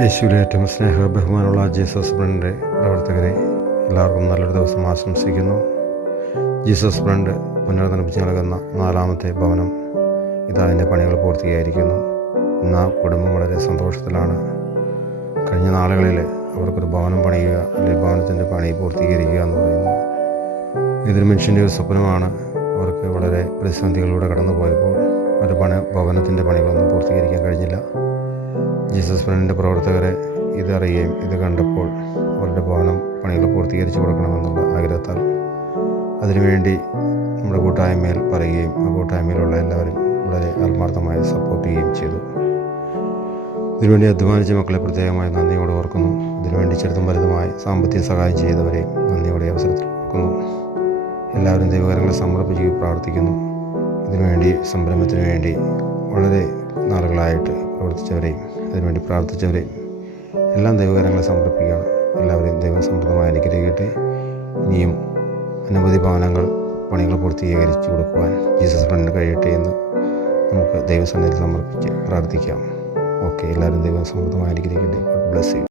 യേശുവിലെ ഏറ്റവും ബഹുമാനമുള്ള ജീസസ് ബ്രണ്ടിൻ്റെ പ്രവർത്തകരെ എല്ലാവർക്കും നല്ലൊരു ദിവസം ആശംസിക്കുന്നു. ജീസസ് ബ്രണ്ട് പുനർനിർമ്മിച്ച് നൽകുന്ന 4ാമത്തെ ഭവനം അതിൻ്റെ പണികൾ പൂർത്തിയായിരിക്കുന്നു. ഇന്ന് ആ കുടുംബം വളരെ സന്തോഷത്തിലാണ്. കഴിഞ്ഞ നാളുകളിൽ അവർക്കൊരു ഭവനം പണിയുക അല്ലെങ്കിൽ ഭവനത്തിൻ്റെ പണി പൂർത്തീകരിക്കുക എന്ന് പറയുന്നത് ഏതൊരു മനുഷ്യൻ്റെ ഒരു സ്വപ്നമാണ്. അവർക്ക് വളരെ പ്രതിസന്ധികളിലൂടെ കടന്നു പോയപ്പോൾ ഒരു ഭവനത്തിൻ്റെ പണികളൊന്നും പൂർത്തീകരിക്കാൻ കഴിഞ്ഞില്ല. ജീസസ് ബ്രണ്ടിൻ്റെ പ്രവർത്തകരെ ഇതറിയുകയും ഇത് കണ്ടപ്പോൾ അവരുടെ ഭവനം പണികൾ പൂർത്തീകരിച്ച് കൊടുക്കണമെന്നുള്ള ആഗ്രഹത്താൽ അതിനുവേണ്ടി നമ്മുടെ കൂട്ടായ്മയിൽ പറയുകയും ആ കൂട്ടായ്മയിലുള്ള എല്ലാവരും വളരെ ആത്മാർത്ഥമായി സപ്പോർട്ട് ചെയ്യുകയും ചെയ്തു. ഇതിനുവേണ്ടി അധ്വാനിച്ച മക്കളെ പ്രത്യേകമായി നന്ദിയോടെ ഓർക്കുന്നു. ഇതിനുവേണ്ടി ചെറുതും വലുതുമായി സാമ്പത്തിക സഹായം ചെയ്തവരെ നന്ദിയോടെ അവസരത്തിൽ ഓർക്കുന്നു. എല്ലാവരും ദൈവകരങ്ങളെ സമർപ്പിച്ച് പ്രാർത്ഥിക്കുന്നു. ഇതിനുവേണ്ടി സംരംഭത്തിന് വേണ്ടി വളരെ നാളുകളായിട്ട് പ്രവർത്തിച്ചവരെയും അതിനുവേണ്ടി പ്രാർത്ഥിച്ചവരെയും എല്ലാം ദൈവകരങ്ങളെ സമർപ്പിക്കുകയാണ്. എല്ലാവരെയും ദൈവം സമൃദ്ധമായി അനുഗ്രഹിക്കട്ടെ. ഇനിയും അനവധി ഭവനങ്ങൾ പണികൾ പൂർത്തീകരിച്ചു കൊടുക്കുവാൻ ജീസസ് ബ്രണ്ടിന് കഴിയട്ടെ എന്ന് നമുക്ക് ദൈവസന്നിധിയിൽ സമർപ്പിച്ച് പ്രാർത്ഥിക്കാം. ഓക്കെ, എല്ലാവരും ദൈവം സമൃദ്ധമായി അനുഗ്രഹിക്കട്ടെ. God bless you.